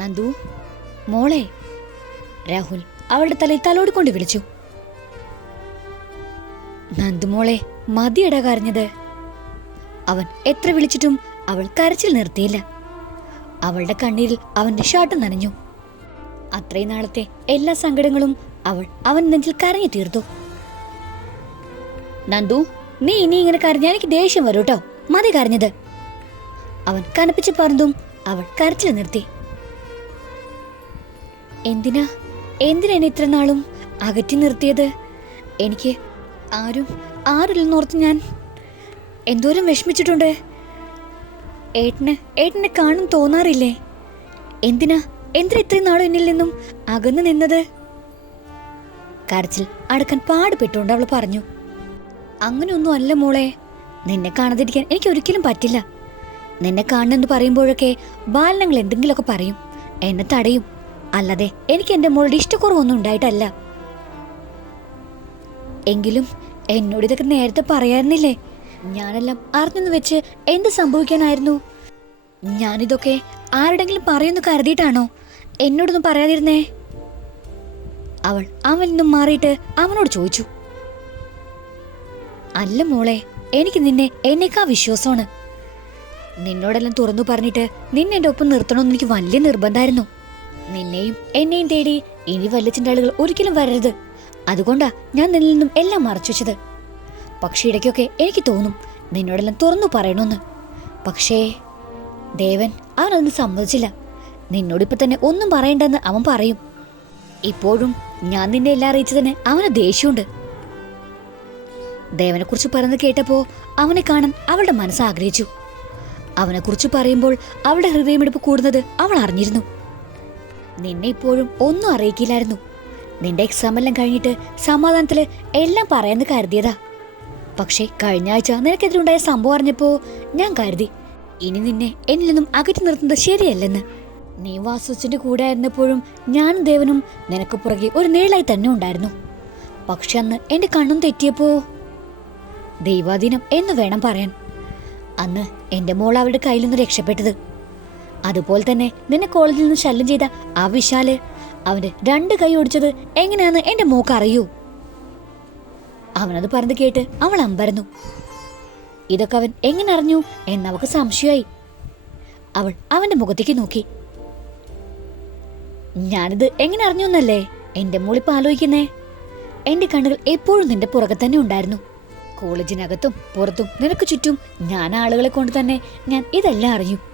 നന്ദു. മോളെ. രാഹുൽ അവളുടെ തലയിൽ തലോടിക്കൊണ്ട് വിളിച്ചു. നന്ദു മോളെ മതിയട കരഞ്ഞത്. അവൻ എത്ര വിളിച്ചിട്ടും അവൾ കരച്ചിൽ നിർത്തിയില്ല. അവളുടെ കണ്ണീരിൽ അവന്റെ ഷർട്ട് നനഞ്ഞു. അത്രയും നാളത്തെ എല്ലാ സങ്കടങ്ങളും അവൾ അവൻ നെഞ്ചിൽ കരഞ്ഞു തീർത്തു. നന്ദു നീ ഇനി ഇങ്ങനെ കരഞ്ഞാൽ എനിക്ക് ദേഷ്യം വരൂട്ടോ. മതി കരഞ്ഞത്. അവൻ കനപ്പിച്ച് പറഞ്ഞതും അവൾ കരച്ചിൽ നിർത്തി. എന്തിനാ? എന്തിനാ എന്നെ ഇത്ര നാളും അകറ്റി നിർത്തിയത്? എനിക്ക് ആരും ആരില്ലെന്നോർത്ത് ഞാൻ എന്തോരം വിഷമിച്ചിട്ടുണ്ട്. ഏട്ടന് ഏട്ടനെ കാണും തോന്നാറില്ലേ? എന്തിനാ? എന്തിനാ ഇത്രയും നാളും എന്നിൽ നിന്നും അകന്നു നിന്നത്? കരച്ചിൽ അടക്കാൻ പാടുപെട്ടുകൊണ്ട് അവൾ പറഞ്ഞു. അങ്ങനെയൊന്നും അല്ല മോളെ. നിന്നെ കാണാതിരിക്കാൻ എനിക്ക് ഒരിക്കലും പറ്റില്ല. നിന്നെ കാണണമെന്ന് പറയുമ്പോഴൊക്കെ ബാലനങ്ങൾ എന്തെങ്കിലുമൊക്കെ പറയും. എന്നെ തടയും. അല്ലാതെ എനിക്ക് എന്റെ മോളുടെ ഇഷ്ടക്കുറവൊന്നും ഉണ്ടായിട്ടല്ല. എങ്കിലും എന്നോട് ഇതൊക്കെ നേരത്തെ പറയാറുന്നില്ലേ? ഞാനെല്ലാം അറിഞ്ഞെന്ന് വെച്ച് എന്ത് സംഭവിക്കാനായിരുന്നു? ഞാനിതൊക്കെ ആരുടെങ്കിലും പറയുന്നു കരുതിയിട്ടാണോ? എന്നോടൊന്നും പറയാതിരുന്നേ? അവൾ അവനിൽ നിന്നും മാറിയിട്ട് അവനോട് ചോദിച്ചു. അല്ല മോളെ എനിക്ക് നിന്നെ എന്നേക്കാ വിശ്വാസമാണ്. നിന്നോടെല്ലാം തുറന്നു പറഞ്ഞിട്ട് നിന്നെ എന്റെ ഒപ്പം നിർത്തണമെന്ന് എനിക്ക് വലിയ നിർബന്ധമായിരുന്നു. നിന്നെയും എന്നെയും തേടി ഇനി വല്യച്ഛന്റെ ആളുകൾ ഒരിക്കലും വരരുത്. അതുകൊണ്ടാ ഞാൻ നിന്നിൽ നിന്നും എല്ലാം മറച്ചു വെച്ചത്. പക്ഷെ ഇടയ്ക്കൊക്കെ എനിക്ക് തോന്നും നിന്നോടെല്ലാം തുറന്നു പറയണമെന്ന് പക്ഷേ ദേവൻ അവനൊന്നും സമ്മതിച്ചില്ല. നിന്നോടിപ്പോ തന്നെ ഒന്നും പറയണ്ടെന്ന് അവൻ പറയും. ഇപ്പോഴും ഞാൻ നിന്നെ എല്ലാം അറിയിച്ചതിന് അവന് ദേഷ്യമുണ്ട്. ദേവനെക്കുറിച്ച് പറഞ്ഞു കേട്ടപ്പോ അവനെ കാണാൻ അവളുടെ മനസ്സാഗ്രഹിച്ചു അവനെക്കുറിച്ച് പറയുമ്പോൾ അവളുടെ ഹൃദയമെടുപ്പ് കൂടുന്നത് അവൾ അറിഞ്ഞിരുന്നു. നിന്നെ ഇപ്പോഴും ഒന്നും അറിയിക്കില്ലായിരുന്നു. നിന്റെ എക്സാം എല്ലാം കഴിഞ്ഞിട്ട് സമാധാനത്തിൽ എല്ലാം പറയാന്ന് കരുതിയതാ. പക്ഷേ കഴിഞ്ഞ ആഴ്ച നിനക്കെതിരുണ്ടായ സംഭവം അറിഞ്ഞപ്പോ ഞാൻ കരുതി. ഇനി നിന്നെ എന്നിൽ നിന്നും അകറ്റി നിർത്തുന്നത് ശരിയല്ലെന്ന്. നീ വാസുവിന്റെ കൂടെ ആയിരുന്നപ്പോഴും ഞാനും ദേവനും നിനക്ക് പുറകെ ഒരു നേളായി തന്നെ ഉണ്ടായിരുന്നു. പക്ഷെ അന്ന് എന്റെ കണ്ണും തെറ്റിയപ്പോ ദൈവാധീനം എന്ന് വേണം പറയാൻ. അന്ന് എന്റെ മോൾ അവളുടെ കയ്യിൽ നിന്ന് രക്ഷപ്പെട്ടത് അതുപോലെ തന്നെ നിന്നെ കോളേജിൽ നിന്ന് ശല്യം ചെയ്ത ആ വിശാൽ. അവന്റെ രണ്ട് കൈ ഒടിച്ചത് എങ്ങനെയാന്ന് എന്റെ മോക്ക് അറിയൂ. അവനത് പറഞ്ഞു കേട്ട് അവൾ അമ്പരന്നു. ഇതൊക്കെ അവൻ എങ്ങനെ അറിഞ്ഞു എന്നവക്ക് സംശയമായി. അവൾ അവന്റെ മുഖത്തേക്ക് നോക്കി. ഞാനിത് എങ്ങനെ അറിഞ്ഞു എന്നല്ലേ? എന്റെ മോളിപ്പോ ആലോചിക്കുന്നേ. എന്റെ കണ്ണുകൾ എപ്പോഴും നിന്റെ പുറകെ തന്നെ ഉണ്ടായിരുന്നു. കോളേജിനകത്തും പുറത്തും നിനക്ക് ചുറ്റും ഞാൻ ആളുകളെ കൊണ്ട് തന്നെ ഞാൻ ഇതെല്ലാം അറിഞ്ഞു.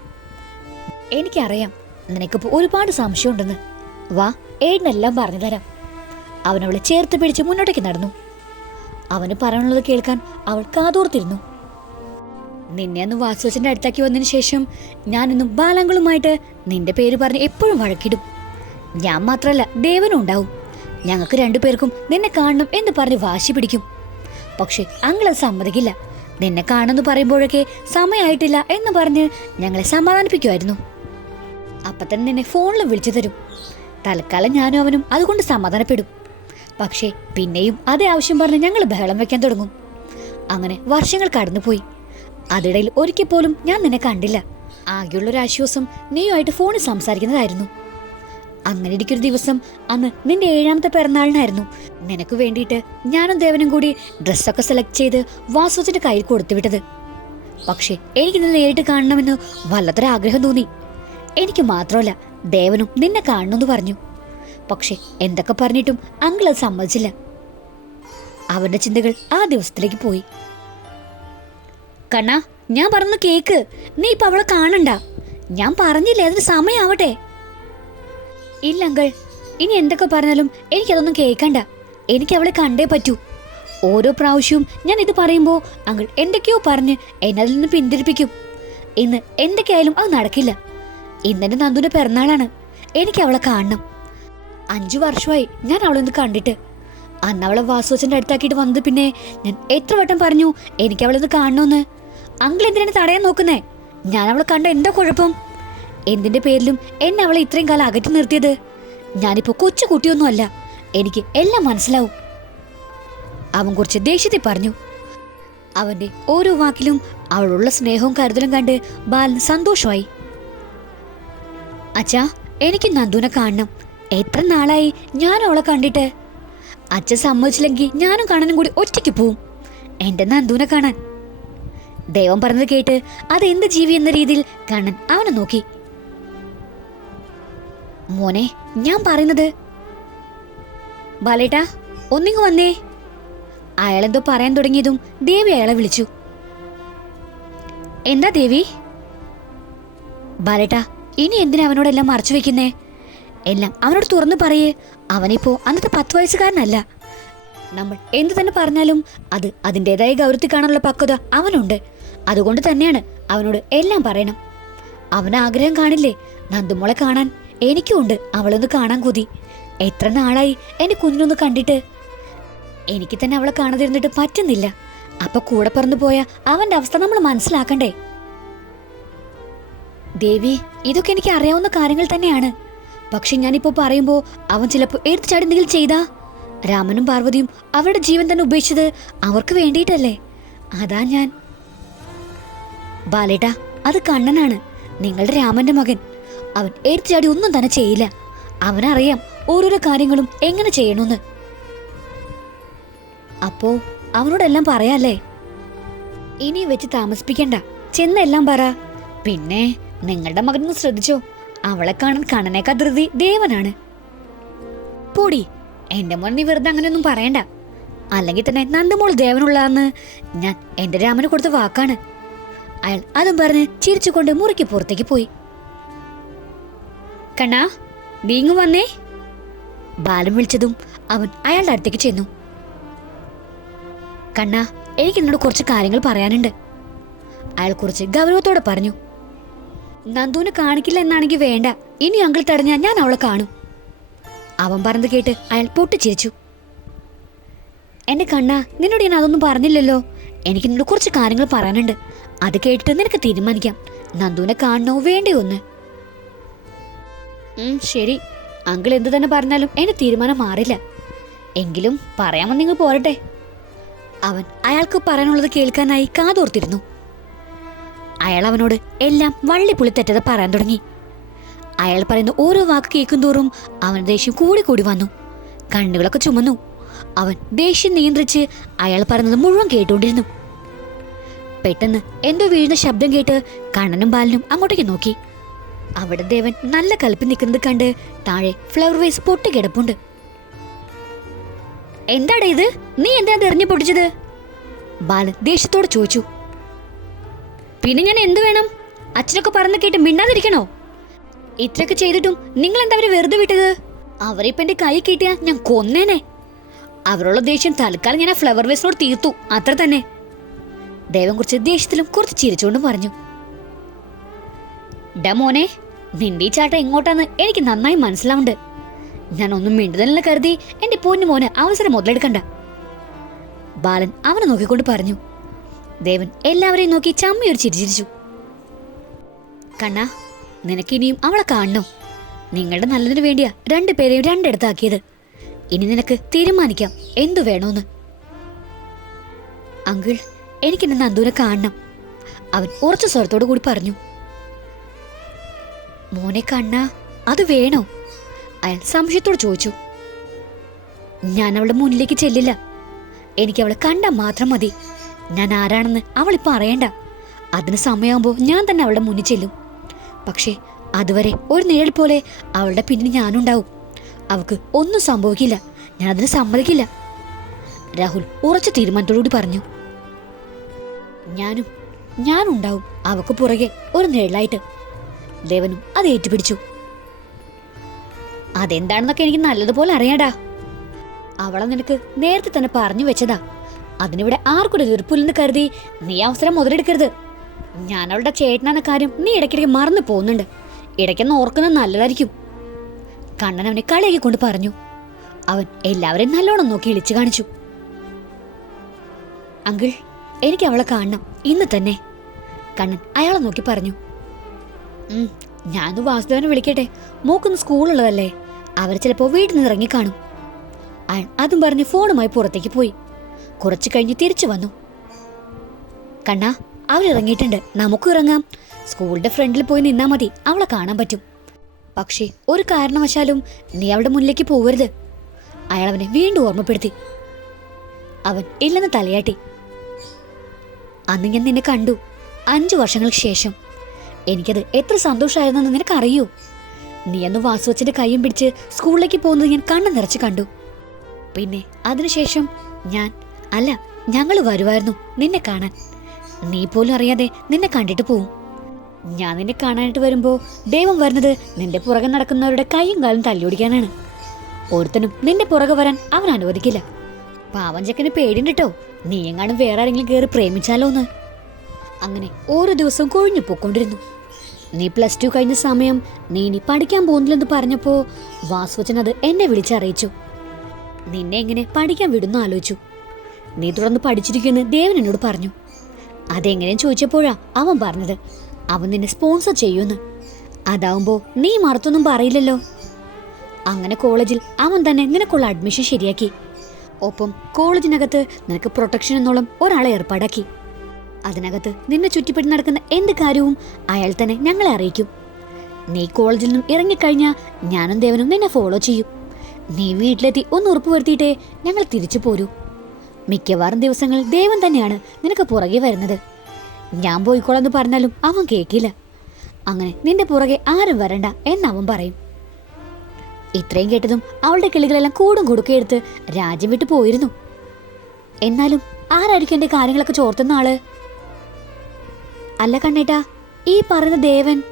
എനിക്കറിയാം. നിനക്കിപ്പോ ഒരുപാട് സംശയമുണ്ടെന്ന്. വാ ഏടിനെല്ലാം പറഞ്ഞു തരാം. അവൻ അവളെ ചേർത്ത് പിടിച്ച് മുന്നോട്ടേക്ക് നടന്നു. അവന് പറയാനുള്ളത് കേൾക്കാൻ അവൾ കാതോർത്തിരുന്നു. നിന്നെ അന്ന് വാസുവച്ചന്റെ അടുത്താക്കി വന്നതിന് ശേഷം ഞാനിന്നും ബാലങ്കളുമായിട്ട് നിന്റെ പേര് പറഞ്ഞ് എപ്പോഴും വഴക്കിടും. ഞാൻ മാത്രമല്ല ദേവനും ഉണ്ടാവും. ഞങ്ങൾക്ക് രണ്ടുപേർക്കും നിന്നെ കാണണം എന്ന് പറഞ്ഞ് വാശി പിടിക്കും. പക്ഷെ അങ്ങളത് സമ്മതിക്കില്ല. നിന്നെ കാണുമെന്ന് പറയുമ്പോഴൊക്കെ സമയമായിട്ടില്ല എന്ന് പറഞ്ഞ് ഞങ്ങളെ സമാധാനിപ്പിക്കുമായിരുന്നു. അപ്പൊ തന്നെ നിന്നെ ഫോണിൽ വിളിച്ചു തരും. തൽക്കാലം ഞാനും അവനും അതുകൊണ്ട് സമാധാനപ്പെടും. പക്ഷേ പിന്നെയും അതേ ആവശ്യം പറഞ്ഞ് ഞങ്ങൾ ബഹളം വെക്കാൻ തുടങ്ങും. അങ്ങനെ വർഷങ്ങൾ കടന്നുപോയി. അതിടയിൽ ഒരിക്കൽ പോലും ഞാൻ നിന്നെ കണ്ടില്ല. ആകെയുള്ളൊരു ആശ്വാസം നീയുമായിട്ട് ഫോണിൽ സംസാരിക്കുന്നതായിരുന്നു. അങ്ങനെ ഇരിക്കൊരു ദിവസം അന്ന് നിന്റെ ഏഴാമത്തെ പിറന്നാളിനായിരുന്നു. നിനക്ക് വേണ്ടിയിട്ട് ഞാനും ദേവനും കൂടി ഡ്രസ്സൊക്കെ സെലക്ട് ചെയ്ത് വാസുവിന്റെ കയ്യിൽ കൊടുത്തുവിട്ടത്. പക്ഷേ എനിക്ക് നിന്നെ നേരിട്ട് കാണണമെന്ന് വല്ലാത്തൊരാഗ്രഹം തോന്നി. എനിക്ക് മാത്രമല്ല ദേവനും നിന്നെ കാണണമെന്ന് പറഞ്ഞു. പക്ഷെ എന്തൊക്കെ പറഞ്ഞിട്ടും അങ്കിൾ അത് സമ്മതിച്ചില്ല. അവരുടെ ചിന്തകൾ ആ ദിവസത്തിലേക്ക് പോയി. കണ്ണാ ഞാൻ പറഞ്ഞ കേക്ക്. നീ ഇപ്പൊ അവളെ കാണണ്ട. ഞാൻ പറഞ്ഞില്ലേ അതിന് സമയാവട്ടെ. ഇല്ല അങ്കിൾ. ഇനി എന്തൊക്കെ പറഞ്ഞാലും എനിക്കതൊന്നും കേൾക്കണ്ട. എനിക്ക് അവളെ കണ്ടേ പറ്റൂ. ഓരോ പ്രാവശ്യവും ഞാൻ ഇത് പറയുമ്പോൾ അങ്കിൾ എന്തൊക്കെയോ പറഞ്ഞ് എന്നതിൽ നിന്ന് പിന്തിരിപ്പിക്കും. ഇന്ന് എന്തൊക്കെയായാലും അത് നടക്കില്ല. ഇന്നെന്റെ നന്ദുന്റെ പിറന്നാളാണ്. എനിക്ക് അവളെ കാണണം. അഞ്ചു വർഷമായി ഞാൻ അവളെ ഒന്ന് കണ്ടിട്ട്. അന്ന് അവളെ വാസുവച്ചന്റെ അടുത്താക്കിയിട്ട് വന്നത് പിന്നെ ഞാൻ എത്ര വട്ടം പറഞ്ഞു എനിക്ക് അവളെ ഒന്ന് കാണണമെന്ന് അങ്കിൾ എന്തിനാണ് തടയാൻ നോക്കുന്നേ? ഞാൻ അവളെ കണ്ട എന്താ കുഴപ്പം? എന്തിന്റെ പേരിലും എന്നെ അവളെ ഇത്രയും കാലം അകറ്റി നിർത്തിയത്? ഞാനിപ്പോ കൊച്ചു കുട്ടിയൊന്നുമല്ല. എനിക്ക് എല്ലാം മനസ്സിലാവും. അവൻ കുറച്ച് ദേഷ്യത്തിൽ പറഞ്ഞു. അവന്റെ ഓരോ വാക്കിലും അവളുള്ള സ്നേഹവും കരുതലും കണ്ട് ബാലൻ സന്തോഷമായി. അച്ഛാ എനിക്ക് നന്ദുനെ കാണണം. എത്ര നാളായി ഞാൻ അവളെ കണ്ടിട്ട്? അച്ഛൻ സമ്മതിച്ചില്ലെങ്കിൽ ഞാനും കാണാനും കൂടി ഒറ്റയ്ക്ക് പോവും. എന്റെ നന്ദുനെ കാണാൻ. ദൈവം പറഞ്ഞത് കേട്ട് അത് എന്ത് ജീവി എന്ന രീതിയിൽ കണ്ണൻ അവനെ നോക്കി. മോനെ ഞാൻ പറയുന്നത് ബാലേട്ടാ ഒന്നിങ്ങ് വന്നേ. അയാളെന്തോ പറയാൻ തുടങ്ങിയതും ദേവി അയാളെ വിളിച്ചു. എന്താ ദേവി? ബാലേട്ടാ ഇനി എന്തിനാ അവനോടെല്ലാം മറച്ചു വെക്കുന്നേ? എല്ലാം അവനോട് തുറന്നു പറയേ. അവനിപ്പോ അന്നത്തെ പത്ത് വയസ്സുകാരനല്ല. നമ്മൾ എന്തു തന്നെ പറഞ്ഞാലും അത് അതിന്റെതായ ഗൗരവത്തിൽ കാണാനുള്ള പക്വത അവനുണ്ട്. അതുകൊണ്ട് തന്നെയാണ് അവനോട് എല്ലാം പറയണം. അവന് ആഗ്രഹം കാണില്ലേ? നന്ദുമോളെ കാണാൻ. എനിക്കും ഉണ്ട്. അവളൊന്ന് കാണാൻ കൊതി. എത്ര നാളായി എന്റെ കുഞ്ഞിനൊന്ന് കണ്ടിട്ട്? എനിക്ക് തന്നെ അവളെ കാണാതിരുന്നിട്ട് പറ്റുന്നില്ല. അപ്പൊ കൂടെ പറന്നു പോയ അവന്റെ അവസ്ഥ നമ്മൾ മനസ്സിലാക്കണ്ടേ? ദേവി ഇതൊക്കെ എനിക്ക് അറിയാവുന്ന കാര്യങ്ങൾ തന്നെയാണ്. പക്ഷെ ഞാനിപ്പോ പറയുമ്പോ അവൻ ചിലപ്പോ എടുത്തു ചാടി എന്തെങ്കിലും ചെയ്താ? രാമനും പാർവതിയും അവരുടെ ജീവൻ തന്നെ ഉപേക്ഷിച്ചത് അവർക്ക് വേണ്ടിയിട്ടല്ലേ? അതാ ഞാൻ. ബാലേട്ട അത് കണ്ണനാണ്. നിങ്ങളുടെ രാമന്റെ മകൻ. അവൻ എടുത്തു ചാടി ഒന്നും തന്നെ ചെയ്യില്ല. അവനറിയാം ഓരോരോ കാര്യങ്ങളും എങ്ങനെ ചെയ്യണമെന്ന് അപ്പോ അവനോടെല്ലാം പറയാല്ലേ? ഇനി വെച്ച് താമസിപ്പിക്കണ്ട. ചെന്നെല്ലാം പറ. പിന്നെ നിങ്ങളുടെ മകനൊന്ന് ശ്രദ്ധിച്ചോ? അവളെ കാണാൻ കണ്ണനേക്കാ ധൃതി ദേവനാണ്. പൊടി എന്റെ മോൻ നീ വെറുതെ അങ്ങനെയൊന്നും പറയണ്ട. അല്ലെങ്കിൽ തന്നെ നന്ദമോൾ ദേവനുള്ളതെന്ന് ഞാൻ എന്റെ രാമന് കൊടുത്ത വാക്കാണ്. അയാൾ അതും പറഞ്ഞ് ചിരിച്ചുകൊണ്ട് മുറിക്ക് പുറത്തേക്ക് പോയി. കണ്ണാ നീങ്ങു വന്നേ. ബാലൻ വിളിച്ചതും അവൻ അയാളുടെ അടുത്തേക്ക് ചെന്നു. കണ്ണാ എനിക്ക് എന്നോട് കുറച്ച് കാര്യങ്ങൾ പറയാനുണ്ട്. അയാൾ കുറച്ച് ഗൗരവത്തോടെ പറഞ്ഞു. നന്ദുവിനെ കാണിക്കില്ല എന്നാണെങ്കിൽ വേണ്ട. ഇനി അങ്കിൾ തടഞ്ഞാൽ ഞാൻ അവളെ കാണും. അവൻ പറഞ്ഞത് കേട്ട് അയാൾ പൊട്ടിച്ചിരിച്ചു. എന്റെ കണ്ണ നിന്നോട് ഞാൻ അതൊന്നും പറഞ്ഞില്ലല്ലോ. എനിക്ക് നിന്നോട് കുറച്ച് കാര്യങ്ങൾ പറയാനുണ്ട്. അത് കേട്ടിട്ട് നിനക്ക് തീരുമാനിക്കാം. നന്ദുവിനെ കാണണോ വേണ്ടയോ ഒന്ന് ശരി. അങ്കിൾ എന്ത് തന്നെ പറഞ്ഞാലും എന്റെ തീരുമാനം മാറില്ല. എങ്കിലും പറയാമെന്ന് നിങ്ങൾ പോരട്ടെ. അവൻ അയാൾക്ക് പറയാനുള്ളത് കേൾക്കാനായി കാതോർത്തിരുന്നു. അയാൾ അവനോട് എല്ലാം വള്ളി പുളിത്തെറ്റത് പറയാൻ തുടങ്ങി. അയാൾ പറയുന്ന ഓരോ വാക്ക് കേൾക്കും തോറും അവൻ ദേഷ്യം കൂടി കൂടി വന്നു. കണ്ണുകളൊക്കെ ചുമന്നു. അവൻ ദേഷ്യം നിയന്ത്രിച്ച് അയാൾ പറയുന്നത് മുഴുവൻ കേട്ടുകൊണ്ടിരുന്നു. പെട്ടെന്ന് എന്തോ വീഴുന്ന ശബ്ദം കേട്ട് കണ്ണനും ബാലനും അങ്ങോട്ടേക്ക് നോക്കി. അവിടെ ദേവൻ നല്ല കലപ്പി നിൽക്കുന്നത് കണ്ട് താഴെ ഫ്ലവർ വേസ് പൊട്ടി കിടപ്പുണ്ട്. എന്താടാ ഇത്? നീ എന്താ തെറിഞ്ഞു പൊട്ടിച്ചത്? ബാലൻ ദേഷ്യത്തോടെ ചോദിച്ചു. പിന്നെ ഞാൻ എന്ത് വേണം? അച്ഛനൊക്കെ പറഞ്ഞു കേട്ട് മിണ്ടാതിരിക്കണോ? ഇത്രയൊക്കെ ചെയ്തിട്ടും നിങ്ങൾ എന്താ അവരെ വെറുതെ വിട്ടത്? അവരെ ഇപ്പൊ എന്റെ കൈ കിട്ടിയാ ഞാൻ കൊന്നേനെ. അവരുള്ള ദേഷ്യം തൽക്കാലം ഞാൻ ആ ഫ്ലവർ വേസിനോട് തീർത്തു. അത്ര തന്നെ. ദേവൻ കുറച്ച് ദേഷ്യത്തിലും കുറച്ച് ചിരിച്ചുകൊണ്ടും പറഞ്ഞു. ഡ മോനെ നിന്റെ ഈ ചാട്ടം എങ്ങോട്ടാന്ന് എനിക്ക് നന്നായി മനസ്സിലാവുണ്ട് ഞാൻ ഒന്നും മിണ്ടുതല്ല കരുതി എന്റെ പൊന്നു മോനെ അവസരം മുതലെടുക്കണ്ട. ബാലൻ അവനെ നോക്കിക്കൊണ്ട് പറഞ്ഞു. ദേവൻ എല്ലാവരെയും നോക്കി ചമ്മയൊരു ചിരിച്ചിരിച്ചു കണ്ണ നിനക്കിനിയും അവളെ കാണണം. നിങ്ങളുടെ നല്ലതിനു വേണ്ടിയാ രണ്ടുപേരെയും രണ്ടിടത്താക്കിയത്. ഇനി നിനക്ക് തീരുമാനിക്കാം എന്തു വേണോന്ന്. അങ്കിൾ എനിക്കെന്നെ നന്ദുവിനെ കാണണം. അവൻ ഉറച്ച സ്വരത്തോടു കൂടി പറഞ്ഞു. മോനെ കണ്ണ അത് വേണോ? അയാൾ സംശയത്തോട് ചോദിച്ചു. ഞാൻ അവളുടെ മുന്നിലേക്ക് ചെല്ലില്ല. എനിക്ക് അവളെ കണ്ടാൽ മാത്രം മതി. ഞാൻ ആരാണെന്ന് അവളിപ്പോൾ അറിയണ്ട. അതിന് സമയമാകുമ്പോൾ ഞാൻ തന്നെ അവളുടെ മുന്നിൽ ചെല്ലും. പക്ഷേ അതുവരെ ഒരു നിഴൽ പോലെ അവളുടെ പിന്നിൽ ഞാനുണ്ടാവും. അവൾക്ക് ഒന്നും സംഭവിക്കില്ല. ഞാൻ അതിന് സമ്മതിക്കില്ല. രാഹുൽ ഉറച്ച തീരുമാനത്തോടുകൂടി പറഞ്ഞു. ഞാനും ഞാനുണ്ടാവും അവക്ക് പുറകെ ഒരു നിഴലായിട്ട് ദേവനും അത് ഏറ്റുപിടിച്ചു. അതെന്താണെന്നൊക്കെ എനിക്ക് നല്ലതുപോലെ അറിയാടാ. അവളെ നിനക്ക് നേരത്തെ തന്നെ പറഞ്ഞു വെച്ചതാ. അതിനിവിടെ ആർക്കൊരു എതിർപ്പില്ലെന്ന് കരുതി നീ അവസരം മുതലെടുക്കരുത്. ഞാൻ അവളുടെ ചേട്ടനാണ് കാര്യം നീ ഇടയ്ക്കിടയ്ക്ക് മറന്നു പോകുന്നുണ്ട്. ഇടയ്ക്കൊന്ന് ഓർക്കുന്നത് നല്ലതായിരിക്കും. കണ്ണൻ അവനെ കളിയാക്കി കൊണ്ട് പറഞ്ഞു. അവൻ എല്ലാവരെയും നല്ലോണം നോക്കി ഇളിച്ചു കാണിച്ചു. അങ്കിൾ എനിക്ക് അവളെ കാണണം. ഇന്ന് തന്നെ. കണ്ണൻ അയാളെ നോക്കി പറഞ്ഞു. "ഉം, ഞാനൊന്ന് വാസുദേവനെ വിളിക്കട്ടെ. മോക്കൊന്ന് സ്കൂളുള്ളതല്ലേ. അവർ ചിലപ്പോൾ വീട്ടിൽ നിന്ന് ഇറങ്ങിക്കാണും അയാൾ അതും പറഞ്ഞ് ഫോണുമായി പുറത്തേക്ക് പോയി. കുറച്ചു കഴിഞ്ഞ് തിരിച്ചു വന്നു. കണ്ണാ അവരിറങ്ങിയിട്ടുണ്ട്. നമുക്കും ഇറങ്ങാം. സ്കൂളിന്റെ ഫ്രണ്ടിൽ പോയി നിന്നാൽ മതി. അവളെ കാണാൻ പറ്റും. പക്ഷേ ഒരു കാരണവശാലും നീ അവളുടെ മുന്നിലേക്ക് പോകരുത് അയാൾ അവനെ വീണ്ടും ഓർമ്മപ്പെടുത്തി. അവൻ ഇല്ലെന്ന് തലയാട്ടി. അന്ന് ഞാൻ നിന്നെ കണ്ടു. അഞ്ചു വർഷങ്ങൾക്ക് ശേഷം. എനിക്കത് എത്ര സന്തോഷമായിരുന്നെന്ന് നിനക്കറിയൂ. നീ അന്ന് വാസുവച്ചന്റെ കൈയും പിടിച്ച് സ്കൂളിലേക്ക് പോകുന്നത് ഞാൻ കണ്ണു നിറച്ച് കണ്ടു. പിന്നെ അതിനുശേഷം ഞാൻ അല്ല ഞങ്ങൾ വരുമായിരുന്നു നിന്നെ കാണാൻ. നീ പോലും അറിയാതെ നിന്നെ കണ്ടിട്ട് പോവും. ഞാൻ നിന്നെ കാണാനായിട്ട് വരുമ്പോൾ ദൈവം വരുന്നത് നിന്റെ പുറകെ നടക്കുന്നവരുടെ കൈയും കാലും തല്ലിയോടിക്കാനാണ് ഒരുത്തനും നിന്റെ പുറകെ വരാൻ അവൻ അനുവദിക്കില്ല. പാവഞ്ചക്കന് ചെക്കന് പേടിയുണ്ട് നീ എങ്ങാനും വേറെ ആരെങ്കിലും കയറി പ്രേമിച്ചാലോ എന്ന്. അങ്ങനെ ഓരോ ദിവസവും കൊഴിഞ്ഞു പോയിക്കൊണ്ടിരുന്നു. നീ പ്ലസ് ടു കഴിഞ്ഞ സമയം നീ ഇനി പഠിക്കാൻ പോകുന്നില്ലെന്ന് പറഞ്ഞപ്പോ വാസുവച്ചൻ അത് എന്നെ വിളിച്ചറിയിച്ചു. നിന്നെ എങ്ങനെ പഠിക്കാൻ വിടുന്നു ആലോചിച്ചു. നീ തുടർന്ന് പഠിച്ചിരിക്കുമെന്ന് ദേവൻ എന്നോട് പറഞ്ഞു. അതെങ്ങനെയും ചോദിച്ചപ്പോഴാ അവൻ പറഞ്ഞത് അവൻ നിന്നെ സ്പോൺസർ ചെയ്യുമെന്ന്. അതാവുമ്പോൾ നീ മറുത്തൊന്നും പറയില്ലല്ലോ. അങ്ങനെ കോളേജിൽ അവൻ തന്നെ നിനക്കുള്ള അഡ്മിഷൻ ശരിയാക്കി. ഒപ്പം കോളേജിനകത്ത് നിനക്ക് പ്രൊട്ടക്ഷൻ എന്നോളം ഒരാളെ ഏർപ്പാടാക്കി. അതിനകത്ത് നിന്നെ ചുറ്റിപ്പറ്റി നടക്കുന്ന എന്ത് കാര്യവും അയാൾ തന്നെ ഞങ്ങളെ അറിയിക്കും. നീ കോളേജിൽ നിന്നും ഇറങ്ങിക്കഴിഞ്ഞാൽ ഞാനും ദേവനും നിന്നെ ഫോളോ ചെയ്യും. നീ വീട്ടിലെത്തി ഒന്ന് ഉറപ്പുവരുത്തിയിട്ടേ ഞങ്ങൾ തിരിച്ചു പോരൂ. മിക്കവാറും ദിവസങ്ങൾ ദൈവം തന്നെയാണ് നിനക്ക് പുറകെ വരുന്നത്. ഞാൻ പോയിക്കോളെന്ന് പറഞ്ഞാലും അവൻ കേൾക്കില്ല അങ്ങനെ നിന്റെ പുറകെ ആരും വരണ്ട എന്നവൻ പറയും. ഇത്രയും കേട്ടതും അവളുടെ കിളികളെല്ലാം കൂടും കൊടുക്കെടുത്ത് രാജ്യം വിട്ടു പോയിരുന്നു. എന്നാലും ആരായിരിക്കും എന്റെ കാര്യങ്ങളൊക്കെ ചോർത്തുന്ന ആൾ? അല്ല കണ്ണേട്ടാ ഈ പറയുന്ന ദേവൻ.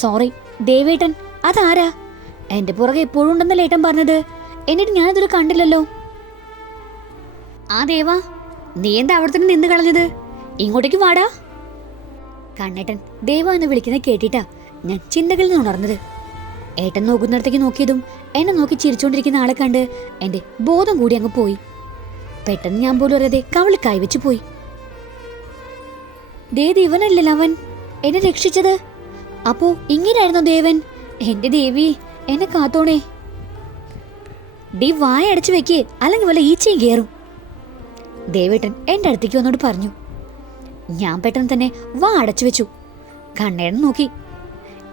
സോറി ദേവേട്ടൻ. അതാരാ? എന്റെ പുറകെ എപ്പോഴും ഉണ്ടെന്നല്ലേ ഏട്ടൻ പറഞ്ഞത്? എന്നിട്ട് ഞാനതൊരു കണ്ടില്ലല്ലോ. ആ ദേവാ നീ എന്താ അവിടെ നിന്ന് കളഞ്ഞത്? ഇങ്ങോട്ടേക്ക് വാടാ. കണ്ണേട്ടൻ ദേവ എന്ന് വിളിക്കുന്നത് കേട്ടിട്ടാ ഞാൻ ചിന്തകളിൽ നിന്ന് ഉണർന്നത്. ഏട്ടൻ നോക്കുന്നിടത്തേക്ക് നോക്കിയതും എന്നെ നോക്കി ചിരിച്ചുകൊണ്ടിരിക്കുന്ന ആളെ കണ്ട് എന്റെ ബോധം കൂടി അങ്ങ് പോയി. പെട്ടെന്ന് ഞാൻ പോലും അറിയാതെ കവളി കൈവച്ചു പോയി. ദേ ദേവനല്ലല്ലോ അവൻ. എന്നെ രക്ഷിച്ചത്. അപ്പോ ഇങ്ങനെയായിരുന്നു ദേവൻ? എന്റെ ദേവി എന്നെ കാത്തോണേ. ഡി വായ അടച്ചു വെക്ക് അല്ലെങ്കിൽ വല്ല ഈച്ചയും കയറും ദേവേട്ടൻ എന്റെ അടുത്തേക്ക് വന്നോട് പറഞ്ഞു ഞാൻ പെട്ടെന്ന് തന്നെ വാ അടച്ചു വെച്ചു. കണ്ണേടൻ നോക്കി.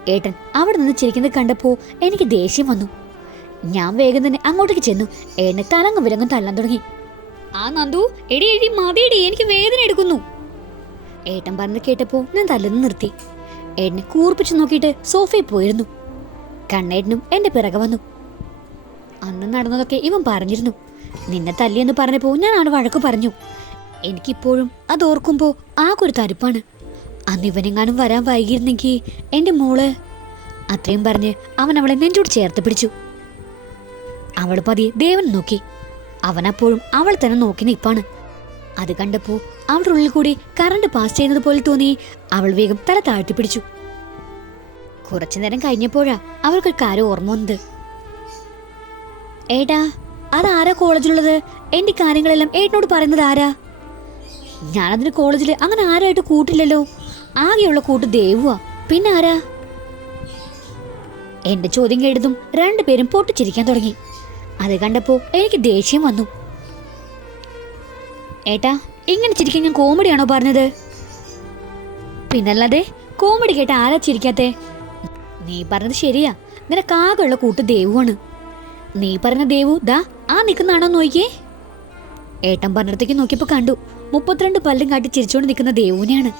ഏട്ടൻ അവിടെ നിന്ന് ചിരിക്കുന്നത് കണ്ടപ്പോ എനിക്ക് ദേഷ്യം വന്നു. ഞാൻ വേഗം തന്നെ അങ്ങോട്ടേക്ക് ചെന്നു. എന്നെ തലങ്ങും വിലങ്ങും തല്ലാൻ തുടങ്ങി. ആ നന്ദു എടി എടി മതിയടി എനിക്ക് വേദന എടുക്കുന്നു. ഏട്ടൻ പറഞ്ഞത് കേട്ടപ്പോൾ ഞാൻ തല്ലെന്ന് നിർത്തി. ഏട്ടനെ കൂർപ്പിച്ചു നോക്കിയിട്ട് സോഫയിൽ പോയിരുന്നു. കണ്ണേട്ടനും എന്റെ പിറകെ വന്നു. അന്ന് നടന്നതൊക്കെ ഇവൻ പറഞ്ഞിരുന്നു. നിന്നെ തല്ലിയെന്ന് പറഞ്ഞപ്പോ ഞാൻ ആണ് വഴക്ക് പറഞ്ഞു. എനിക്കിപ്പോഴും അത് ഓർക്കുമ്പോൾ ആ ഒരു തരിപ്പാണ്. അന്ന് ഇവനെങ്ങാനും വരാൻ വൈകിയിരുന്നെങ്കിൽ എന്റെ മോൾ അത്രയും പറഞ്ഞ് അവൻ അവളെ നെഞ്ചോട് ചേർത്ത് പിടിച്ചു. അവൾ പതിയെ ദേവൻ നോക്കി. അവനപ്പോഴും അവൾ തന്നെ നോക്കി നിൽപ്പാണ് അത് കണ്ടപ്പോൾ അവളുടെ ഉള്ളിൽ കൂടി കറണ്ട് പാസ് ചെയ്യുന്നത് പോലെ തോന്നി അവൾ വേഗം തല താഴ്ത്തി പിടിച്ചു. കുറച്ചു നേരം കഴിഞ്ഞപ്പോഴാ അവൾക്കൊരു കാര്യം ഓർമ്മ വന്നത്. ഏട്ടാ അതാരാ കോളേജിലുള്ളത്? എന്റെ കാര്യങ്ങളെല്ലാം ഏട്ടനോട് പറയുന്നത് ആരാ? ഞാനതിന് കോളേജിൽ അങ്ങനെ ആരായിട്ട് കൂട്ടില്ലല്ലോ. ആകെയുള്ള കൂട്ട് ദേവുവാ. പിന്നെ ആരാ? എന്റെ ചോദ്യം കേട്ടതും രണ്ടുപേരും പൊട്ടിച്ചിരിക്കാൻ തുടങ്ങി. അത് കണ്ടപ്പോ എനിക്ക് ദേഷ്യം വന്നു. ഏട്ടാ ഇങ്ങനെ ചിരിക്കാൻ ഞാൻ കോമഡിയാണോ പറഞ്ഞത്? പിന്നല്ലാതെ കോമഡി കേട്ട ആരാ ചിരിക്കാത്തെ? നീ പറഞ്ഞത് ശരിയാ. നിനക്കാകെയുള്ള കൂട്ട് ദേവുവാണ്. നീ പറഞ്ഞ ദേവു ദാ ആ നിൽക്കുന്നാണോ നോക്കിയേ ഏട്ടൻ പറഞ്ഞിടത്തേക്ക് നോക്കിയപ്പോൾ കണ്ടു മുപ്പത്തിരണ്ട് പല്ലും കാട്ടി ചിരിച്ചുകൊണ്ട് നിൽക്കുന്ന ദേവുവിനെയാണ്.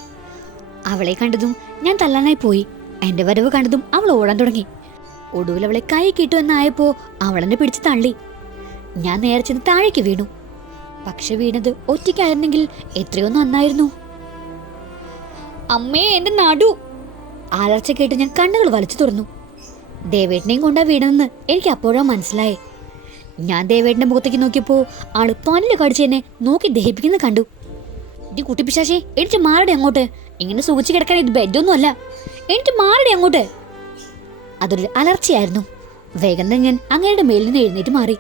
അവളെ കണ്ടതും ഞാൻ തല്ലാനായി പോയി. എന്റെ വരവ് കണ്ടതും അവൾ ഓടാൻ തുടങ്ങി. ഒടുവിൽ അവളെ കൈ കിട്ടു എന്നായപ്പോ അവളെന്നെ പിടിച്ച് തള്ളി. ഞാൻ നേരെ ചെന്ന് താഴേക്ക് വീണു. പക്ഷെ വീണത് ഒറ്റയ്ക്കായിരുന്നെങ്കിൽ എത്രയോ നന്നായിരുന്നു. അമ്മേ എന്റെ നടു! ആലർച്ച കേട്ട് ഞാൻ കണ്ണുകൾ വലിച്ചു തുറന്നു. ദേവേട്ടനെയും കൊണ്ടാ വീണെന്ന് എനിക്ക് അപ്പോഴാ മനസ്സിലായി. ഞാൻ ദേവേട്ടന്റെ മുഖത്തേക്ക് നോക്കിയപ്പോ ആൾ പല്ല് കടിച്ച് എന്നെ നോക്കി ദഹിപ്പിക്കുന്ന കണ്ടു. ഇത് കുട്ടി പിശാശേ എനിക്ക് മാറടി അങ്ങോട്ട്. ഇങ്ങനെ സൂചിച്ച് കിടക്കാൻ ഇത് ബെഡൊന്നും അല്ല എനിക്ക് മാറടി അങ്ങോട്ട്. അതൊരു അലർച്ചയായിരുന്നു. വേഗം തന്നെ ഞാൻ അങ്ങയുടെ മേലിൽ നിന്ന് എഴുന്നേറ്റ് മാറി.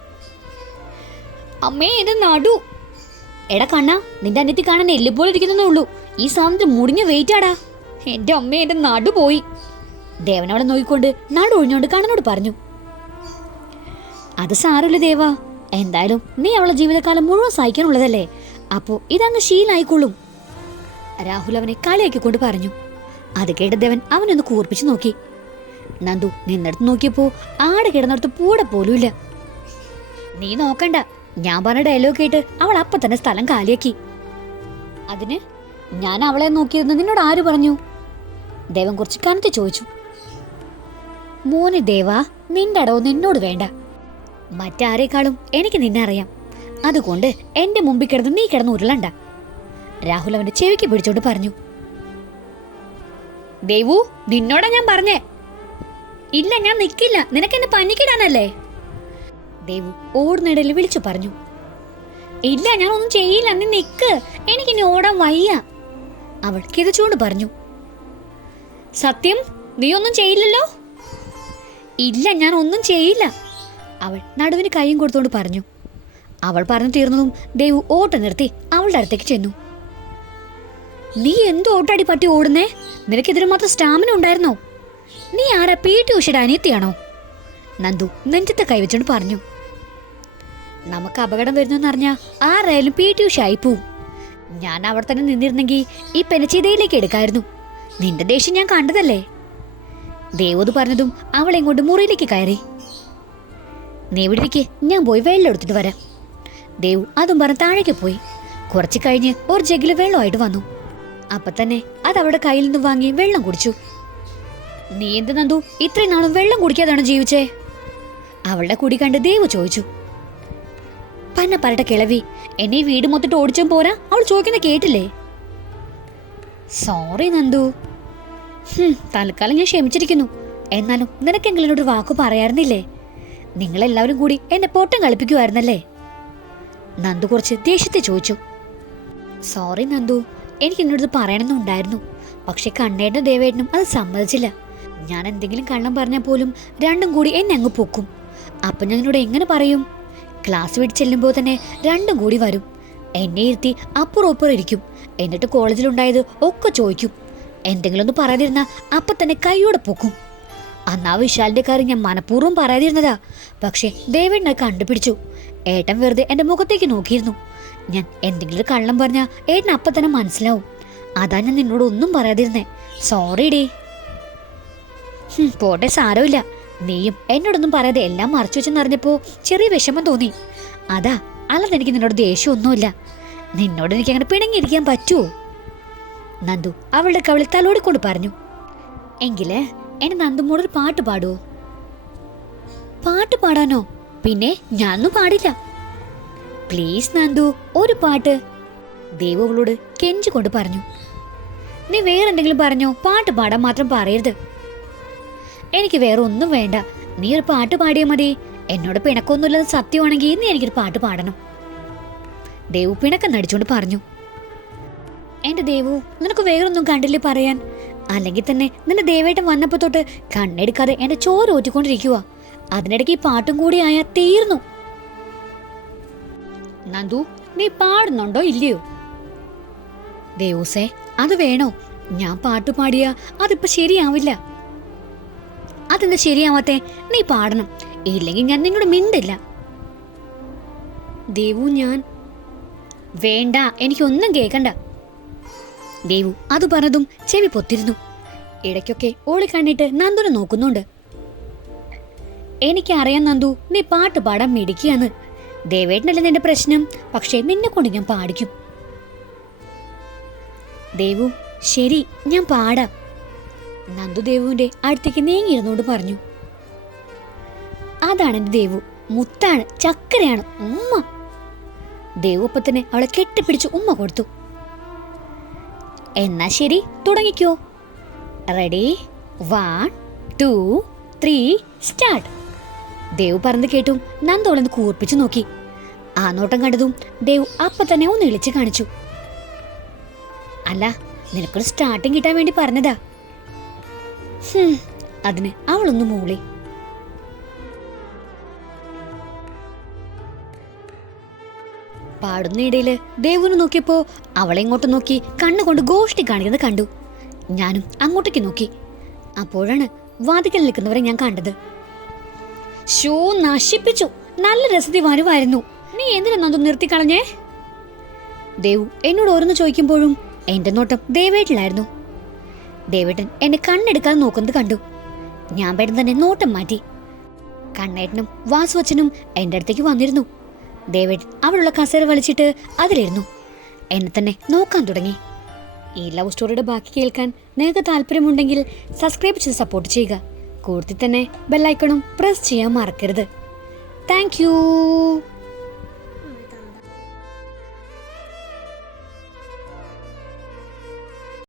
അമ്മേ എന്റെ നടു. എടാ കണ്ണ നിന്റെ അന്യത്തി കാണാൻ എല്ലുപോലെ ഇരിക്കുന്നേ ഉള്ളൂ. ഈ സാധനത്തിന് മുടിഞ്ഞ വെയിറ്റാടാ എന്റെ അമ്മ എന്റെ നടു പോയി. ദേവനവളെ നോക്കിക്കൊണ്ട് നടു ഒഴിഞ്ഞോണ്ട് കണ്ണനോട് പറഞ്ഞു അത് സാരമില്ല ദേവ. എന്തായാലും നീ അവളെ ജീവിതകാലം മുഴുവൻ സഹിക്കാനുള്ളതല്ലേ. അപ്പോ ഇതങ്ങ് ശീലായിക്കൊള്ളും രാഹുൽ അവനെ കളിയാക്കിക്കൊണ്ട് പറഞ്ഞു അത് കേട്ട ദേവൻ അവനൊന്ന് കൂർപ്പിച്ചു നോക്കി. നന്ദു നിന്നടുത്ത് നോക്കിയപ്പോ ആട് കിടന്നിടത്ത് പൂടെ പോലുമില്ല. നീ നോക്കണ്ട. ഞാൻ പറഞ്ഞ ഡയലോഗ് കേട്ട് അവൾ അപ്പൊ തന്നെ സ്ഥലം കാലിയാക്കി. അതിന് ഞാൻ അവളെ നോക്കിയിരുന്നു നിന്നോട് ആര് പറഞ്ഞു? ദേവൻ കുറച്ച് കനത്തി ചോദിച്ചു മോനെ ദേവാ നിന്റെ അടവ് നിന്നോട് വേണ്ട. മറ്റാരേക്കാളും എനിക്ക് നിന്നെ അറിയാം അതുകൊണ്ട് എന്റെ മുമ്പിൽ കിടന്ന് നീ കിടന്ന് ഉരുളണ്ട. രാഹുൽ അവന്റെ ചെവിക്ക് പിടിച്ചോണ്ട് പറഞ്ഞു. ദേവു നിന്നോടാ ഞാൻ പറഞ്ഞേ. ഇല്ല ഞാൻ നിക്കില്ല. നിനക്ക് എന്നെ പനിക്കിടാനല്ലേ? ദേവു ഓടുന്നിടയിൽ വിളിച്ചു പറഞ്ഞു. ഇല്ല ഞാൻ ഒന്നും ചെയ്യില്ല. നീ നിക്ക്. എനിക്ക് ഇനി ഓടാൻ വയ്യ. അവൾ കിതച്ചുകൊണ്ട് പറഞ്ഞു. സത്യം നീ ഒന്നും ചെയ്യില്ലല്ലോ? ഇല്ല ഞാൻ ഒന്നും ചെയ്യില്ല. അവൾ നടുവിന് കൈയും കൊടുത്തുകൊണ്ട് പറഞ്ഞു. അവൾ പറഞ്ഞു തീർന്നതും ദേവു ഓട്ടം നിർത്തി അവളുടെ അടുത്തേക്ക് ചെന്നു. നീ എന്ത് ഓട്ടാടി പറ്റി ഓടുന്നേ? നിനക്കെതിരെ മാത്രം സ്റ്റാമിന ഉണ്ടായിരുന്നോ? നീ ആരാ? പി ടി ഉഷയുടെ അനിയത്തിയാണോ? നന്ദു നെഞ്ചത്തെ കൈവച്ചോണ്ട് പറഞ്ഞു. നമുക്ക് അപകടം വരുന്നെന്ന് അറിഞ്ഞാ ആരായാലും പി ടി ഉഷ ആയിപ്പോവും. ഞാൻ അവിടെ തന്നെ നിന്നിരുന്നെങ്കിൽ ഈ പെനച്ചിതയിലേക്ക് എടുക്കായിരുന്നു. നിന്റെ ദേഷ്യം ഞാൻ കണ്ടതല്ലേ? ദേവത് പറഞ്ഞതും അവൾ എങ്ങോട്ട് മുറിയിലേക്ക് കയറി. നീ ഇവിടെ ഞാൻ പോയി വെള്ളം എടുത്തിട്ട് വരാം. ദേവു അതും പറഞ്ഞ് താഴേക്ക് പോയി. കുറച്ച് കഴിഞ്ഞ് ഒരു ജഗ്ഗിൽ വെള്ളമായിട്ട് വന്നു. അപ്പൊ തന്നെ അത് അവളുടെ കയ്യിൽ നിന്ന് വാങ്ങി വെള്ളം കുടിച്ചു. നീ എന്ത് നന്ദു ഇത്രയും നാളും വെള്ളം കുടിക്കാതാണ് ജീവിച്ചേ? അവളുടെ കുടി കണ്ട് ദേവു ചോദിച്ചു. പന്ന പറട്ട കിളവി എന്നെ വീട് മൊത്തിട്ട് ഓടിച്ചും പോരാ? അവൾ ചോദിക്കുന്ന കേട്ടില്ലേ? സോറി നന്ദു. തൽക്കാലം ഞാൻ ക്ഷമിച്ചിരിക്കുന്നു. എന്നാലും നിനക്കെങ്കിലും എന്നോട് വാക്കു പറയാറുന്നില്ലേ? നിങ്ങളെല്ലാവരും കൂടി എന്നെ പോട്ടം കളിപ്പിക്കുമായിരുന്നല്ലേ നന്ദു കുറച്ച് ദേഷ്യത്തെ ചോദിച്ചു. സോറി നന്ദു. എനിക്ക് നിന്നോട് പറയണമെന്നുണ്ടായിരുന്നു പക്ഷെ കണ്ണേട്ടനും ദേവേട്ടനും അത് സമ്മതിച്ചില്ല. ഞാൻ എന്തെങ്കിലും കള്ളം പറഞ്ഞാൽ പോലും രണ്ടും കൂടി എന്നെ അങ്ങ് പൊക്കും. അപ്പം ഞാൻ നിന്നോട് എങ്ങനെ പറയും? ക്ലാസ് വിട്ട് ചെല്ലുമ്പോൾ തന്നെ രണ്ടും കൂടി വരും. എന്നെ ഇരുത്തി അപ്പുറം ഇരിക്കും. എന്നിട്ട് കോളേജിലുണ്ടായത് ഒക്കെ ചോദിക്കും. എന്തെങ്കിലും ഒന്ന് പറയാതിരുന്ന അപ്പം തന്നെ കൈയോടെ പൊക്കും. അന്ന് ആ വിശാലിന്റെ കാര്യം ഞാൻ മനഃപൂർവം പറയാതിരുന്നതാ. പക്ഷേ ദേവേണ്ണ കണ്ടുപിടിച്ചു. ഏട്ടൻ വെറുതെ എന്റെ മുഖത്തേക്ക് നോക്കിയിരുന്നു. ഞാൻ എന്തെങ്കിലും കള്ളം പറഞ്ഞ ഏട്ടൻ അപ്പം തന്നെ മനസ്സിലാവും. അതാ ഞാൻ നിന്നോട് ഒന്നും പറയാതിരുന്നേ. സോറി ഡേ പോട്ടെ സാരമില്ല. നീയും എന്നോടൊന്നും പറയാതെ എല്ലാം മറച്ചു വെച്ചെന്നറിഞ്ഞപ്പോ ചെറിയ വിഷമം തോന്നി. അതാ അല്ലാതെ എനിക്ക് നിന്നോട് ദേഷ്യമൊന്നുമില്ല. നിന്നോട് എനിക്ക് അങ്ങനെ പിണങ്ങിയിരിക്കാൻ പറ്റുമോ നന്ദു അവളുടെ കവിളിൽ തലോടിക്കൊണ്ട് പറഞ്ഞു. എങ്കിൽ എന്നെ നന്ദുമോടൊരു പാട്ട് പാടുവോ? പാട്ട് പാടാനോ? പിന്നെ ഞാനൊന്നും പാടില്ല. പ്ലീസ് നന്ദു ഒരു പാട്ട്. ദേവു അവളോട് കെഞ്ചിക്കൊണ്ട് പറഞ്ഞു. നീ വേറെന്തെങ്കിലും പറഞ്ഞോ? പാട്ട് പാടാൻ മാത്രം പറയരുത്. എനിക്ക് വേറെ ഒന്നും വേണ്ട. നീ ഒരു പാട്ട് പാടിയാൽ മതി. എന്നോട് പിണക്കൊന്നുമില്ലെന്ന് സത്യമാണെങ്കിൽ നീ എനിക്കൊരു പാട്ട് പാടണം. ദേവു പിണക്കം നടിച്ചുകൊണ്ട് പറഞ്ഞു. എന്റെ ദേവു നിനക്ക് വേറൊന്നും കണ്ടില്ല പറയാൻ? അല്ലെങ്കിൽ തന്നെ നിന്റെ ദേവേട്ടൻ വന്നപ്പോ തൊട്ട് കണ്ണെടുക്കാതെ എന്റെ ചോര ഊറ്റിക്കൊണ്ടിരിക്കുക അതിനിടയ്ക്ക് ഈ പാട്ടും കൂടി ആയാ തീർന്നു. നന്ദു നീ പാടുന്നുണ്ടോ ഇല്ലയോ? ദേവൂസേ അത് വേണോ? ഞാൻ പാട്ട് പാടിയാ അതിപ്പോ ശരിയാവില്ല. അതെന്താ ശരിയാവാത്തെ? നീ പാടണം. ഇല്ലെങ്കിൽ ഞാൻ നിന്നോട് മിണ്ടില്ല. ദേവു ഞാൻ വേണ്ട എനിക്കൊന്നും കേൾക്കണ്ട ദേവു അത് പറഞ്ഞതും ചെവി പൊത്തിരുന്നു. ഇടയ്ക്കൊക്കെ ഓളി നന്ദുനെ നോക്കുന്നുണ്ട്. എനിക്കറിയാം നന്ദു നീ പാട്ട് പാടാൻ മിടിക്കുകയാണ് ദേവേട്ടനല്ല നിന്റെ പ്രശ്നം? പക്ഷേ നിന്നെ കൊണ്ട് ഞാൻ പാടിക്കും. ദേവു ശരി ഞാൻ പാടാം. നന്ദു ദേവുവിന്റെ അടുത്തേക്ക് നീങ്ങിയിരുന്നോണ്ട് പറഞ്ഞു. അതാണ് എന്റെ ദേവു. മുത്താണ് ചക്കരയാണ് ഉമ്മ. ദേവു ഒപ്പം തന്നെ അവളെ കെട്ടിപ്പിടിച്ച് ഉമ്മ കൊടുത്തു. എന്നാ ശരി തുടങ്ങിക്കോ. Ready one two three start Dev പറന്ന് കേട്ടും നന്ദോളെന്ന് കൂർപ്പിച്ചു നോക്കി. ആ നോട്ടം കണ്ടതും ദേവ് അപ്പൊ തന്നെ ഒന്ന് ഇളിച്ച് കാണിച്ചു. അല്ല നിനക്കൊരു സ്റ്റാർട്ടിങ് കിട്ടാൻ വേണ്ടി പറഞ്ഞതാ. അതിന് അവളൊന്ന് മൂളി. പാടുന്നയിടയിൽ ദേവുന് നോക്കിയപ്പോ അവളെ ഇങ്ങോട്ട് നോക്കി കണ്ണുകൊണ്ട് ഗോഷ്ടി കാണിക്കുന്നത് കണ്ടു. ഞാനും അങ്ങോട്ടേക്ക് നോക്കി. അപ്പോഴാണ് വാതിക്കൽ നിൽക്കുന്നവരെ ഞാൻ കണ്ടത്. ഷോ നശിപ്പിച്ചു. നല്ല രസതി വരുമായിരുന്നു നീ എന്തിനാ നന്ദു നിർത്തിക്കളഞ്ഞേ ദേവു എന്നോട് ഓരോന്ന് ചോദിക്കുമ്പോഴും എന്റെ നോട്ടം ദേവേട്ടിലായിരുന്നു. ദേവേട്ടൻ എന്നെ കണ്ണെടുക്കാതെ നോക്കുന്നത് കണ്ടു. ഞാൻ പെട്ടെന്ന് തന്നെ നോട്ടം മാറ്റി. കണ്ണേട്ടനും വാസുവച്ചനും എന്റെ അടുത്തേക്ക് വന്നിരുന്നു. ഡേവിഡ് അവളുള്ള കസേര വലിച്ചിട്ട് അതിലിരുന്നു. എന്നെ തന്നെ നോക്കാൻ തുടങ്ങി. ഈ ലവ് സ്റ്റോറിയുടെ ബാക്കി കേൾക്കാൻ നിങ്ങൾക്ക് താല്പര്യമുണ്ടെങ്കിൽ സബ്സ്ക്രൈബ് ചെയ്ത് സപ്പോർട്ട് ചെയ്യുക. കൂടുതൽ തന്നെ ബെല്ലൈക്കണും പ്രസ് ചെയ്യാൻ മറക്കരുത്. താങ്ക്